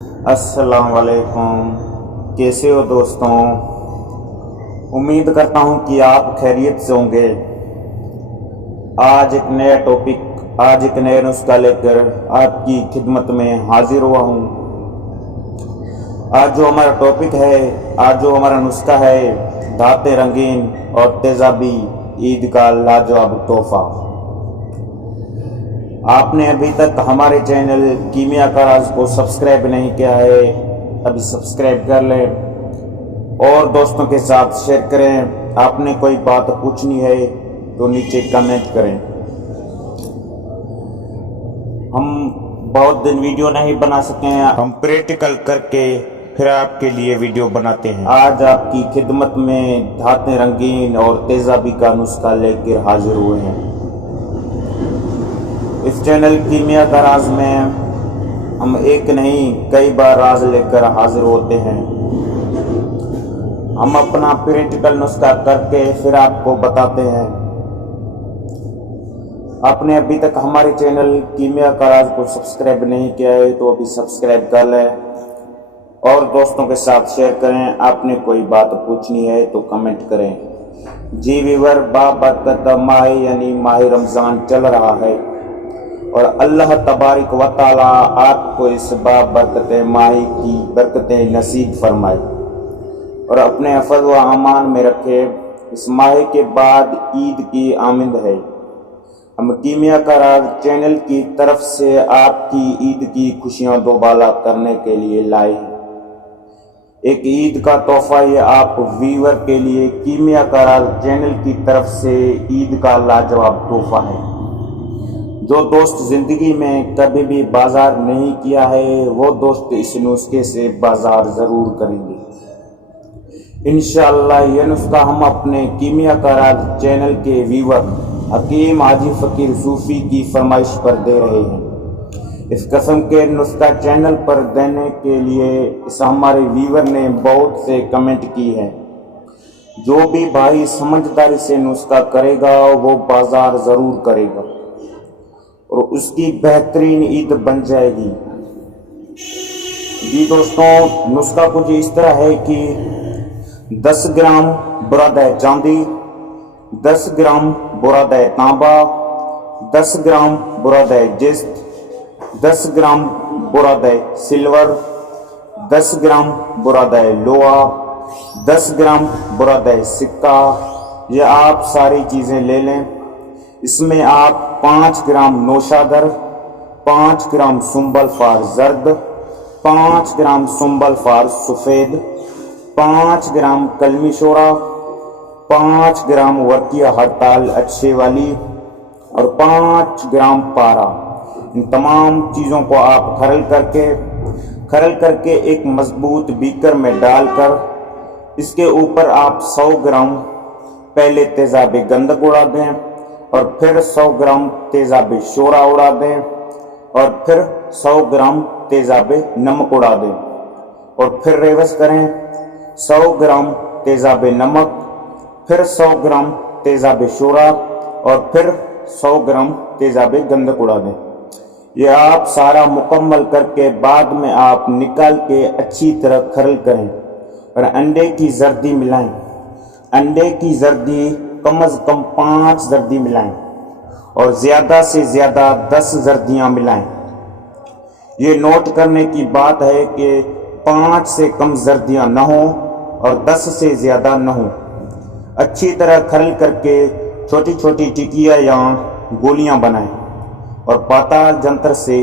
अस्सलाम वालेकुम। कैसे हो दोस्तों? उम्मीद करता हूँ कि आप खैरियत से होंगे। आज एक नया टॉपिक, आज एक नया नुस्खा लेकर आपकी खिदमत में हाजिर हुआ हूँ। आज जो हमारा टॉपिक है, आज जो हमारा नुस्खा है, धाते रंगीन और तेजाबी ईद का लाजवाब तोहफा। आपने अभी तक हमारे चैनल कीमिया का राज को सब्सक्राइब नहीं किया है, अभी सब्सक्राइब कर लें और दोस्तों के साथ शेयर करें। आपने कोई बात पूछनी है तो नीचे कमेंट करें। हम बहुत दिन वीडियो नहीं बना सके हैं, हम प्रैक्टिकल करके फिर आपके लिए वीडियो बनाते हैं। आज आपकी खिदमत में धाते रंगीन और तेजाबी का नुस्खा लेकर हाजिर हुए हैं। इस चैनल कीमिया का राज में हम एक नहीं कई बार राज लेकर हाजिर होते हैं। हम अपना प्रैक्टिकल नुस्खा करके फिर आपको बताते हैं। आपने अभी तक हमारे चैनल कीमिया का राज को सब्सक्राइब नहीं किया है तो अभी सब्सक्राइब कर लें और दोस्तों के साथ शेयर करें। आपने कोई बात पूछनी है तो कमेंट करें। जी व्यूअर, बाबरकत माह यानी माह रमज़ान चल रहा है और अल्लाह तबारक व तआला आपको इस बाबरकत माह की बरकतें नसीब फरमाए और अपने हफ़्ज़ व अमान में रखे। इस माह के बाद ईद की आमद है। हम कीमिया का राज चैनल की तरफ से आपकी ईद की खुशियां दोबाला करने के लिए लाए हैं। एक ईद का तोहफा ये आप व्यूअर के लिए कीमिया का राज चैनल की तरफ से ईद का लाजवाब तोहफा है। जो दोस्त जिंदगी में कभी भी बाजार नहीं किया है वो दोस्त इस नुस्खे से बाजार जरूर करेंगे। इंशाअल्लाह ये नुस्खा हम अपने कीमिया का राज चैनल के व्यूअर हकीम हाजी फकीर सूफी की फरमाइश पर दे रहे हैं। इस किस्म के नुस्खा चैनल पर देने के लिए इस हमारे व्यूअर ने बहुत से कमेंट की है। जो भी भाई समझदारी से नुस्खा करेगा वो बाजार जरूर करेगा और उसकी बेहतरीन ईद बन जाएगी। जी दोस्तों, नुस्खा कुछ इस तरह है कि 10 ग्राम बुरादा चांदी, 10 ग्राम बुरादा तांबा, 10 ग्राम बुरादा जिस्त, 10 ग्राम बुरादा सिल्वर, 10 ग्राम बुरादा लोहा, 10 ग्राम बुरादा सिक्का। ये आप सारी चीज़ें ले लें। इसमें आप 5 ग्राम नौशादर, 5 ग्राम सुंबल फार जर्द, 5 ग्राम सुंबल फार सफ़ेद, 5 ग्राम कलमी शोरा, 5 ग्राम वर्किया हड़ताल अच्छे वाली और 5 ग्राम पारा। इन तमाम चीज़ों को आप खरल करके एक मजबूत बीकर में डालकर इसके ऊपर आप 100 ग्राम पहले तेजाब गंधक उड़ा दें और फिर 100 ग्राम तेजाब शोरा उड़ा दें और फिर 100 ग्राम तेजाब नमक उड़ा दें और फिर रिवर्स करें। 100 ग्राम तेजाब नमक, फिर 100 ग्राम तेजाब शोरा और फिर 100 ग्राम तेजाब गंधक उड़ा दें। ये आप सारा मुकम्मल करके बाद में आप निकाल के अच्छी तरह खरल करें और अंडे की जर्दी मिलाएं। अंडे की जर्दी कम से कम 5 जर्दी मिलाएं और ज़्यादा से ज़्यादा 10 जर्दियाँ मिलाएं। ये नोट करने की बात है कि 5 से कम जर्दियाँ न हों और 10 से ज़्यादा न हों। अच्छी तरह खरल करके छोटी छोटी टिकिया या गोलियां बनाएं और पाताल जंतर से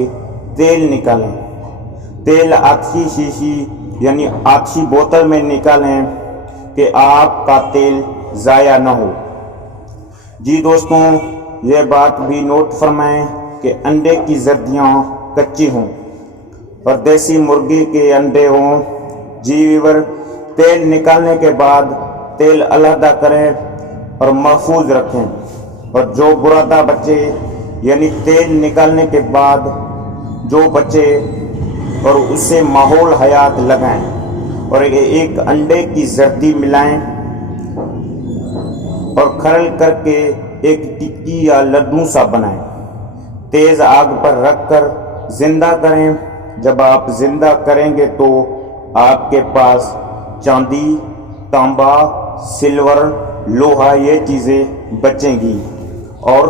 तेल निकालें। तेल आछी शीशी यानी आछी बोतल में निकालें कि आपका तेल ज़ाया न हो। जी दोस्तों, ये बात भी नोट फरमाएं कि अंडे की जर्दियाँ कच्ची हों और देसी मुर्गी के अंडे हों। जी व्यूअर, तेल निकालने के बाद तेल अलहदा करें और महफूज रखें और जो बुरादा बचे यानी तेल निकालने के बाद जो बचे और उससे माहौल हयात लगाएं और एक अंडे की जर्दी मिलाएं और खरल करके एक टिक्की या लड्डू सा बनाएं। तेज़ आग पर रखकर जिंदा करें। جب آپ زندہ کریں گے تو آپ کے پاس چاندی، تانبا، سلور، لوہا یہ چیزیں بچیں گی، اور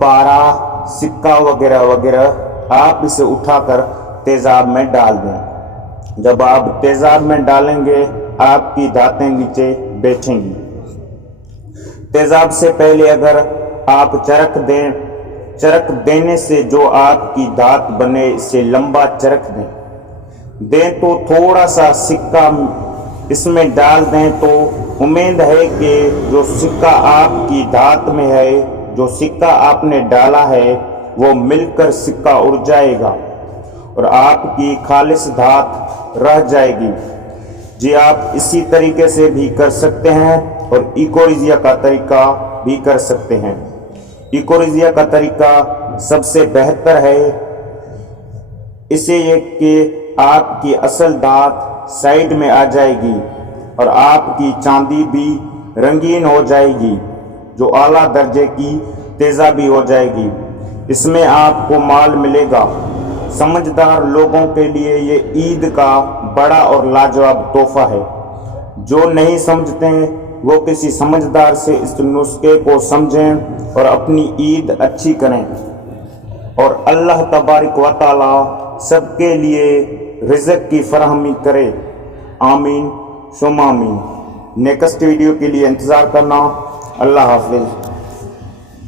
پارا، سکہ وغیرہ وغیرہ آپ اسے اٹھا کر تیزاب میں ڈال دیں۔ جب آپ تیزاب میں ڈالیں گے آپ کی دھاتیں نیچے بیٹھیں گی۔ تیزاب سے پہلے اگر آپ چرخ دیں، چرخ دینے سے جو آپ کی دھات بنے اسے لمبا چرخ دیں تو تھوڑا سا سکہ اس میں ڈال دیں تو امید ہے کہ جو سکہ آپ کی دھات میں ہے، جو سکہ آپ نے ڈالا ہے وہ مل کر سکہ اڑ جائے گا اور آپ کی خالص دھات رہ جائے گی۔ جی آپ اسی طریقے سے بھی کر سکتے ہیں اور ایکوریزیا کا طریقہ بھی کر سکتے ہیں۔ ایکوریزیا کا طریقہ سب سے بہتر ہے، اسے یہ کہ آپ کی اصل دھات سائیڈ میں آ جائے گی اور آپ کی چاندی بھی رنگین ہو جائے گی، جو اعلیٰ درجے کی تیزابی ہو جائے گی۔ اس میں آپ کو مال ملے گا۔ سمجھدار لوگوں کے لیے یہ عید کا بڑا اور لاجواب تحفہ ہے۔ جو نہیں سمجھتے وہ کسی سمجھدار سے اس نسخے کو سمجھیں اور اپنی عید اچھی کریں، اور اللہ تبارک و تعالی سب کے لیے رزق کی فراہمی کرے۔ آمین ثم آمین۔ نیکسٹ ویڈیو کے لیے انتظار کرنا۔ اللہ حافظ۔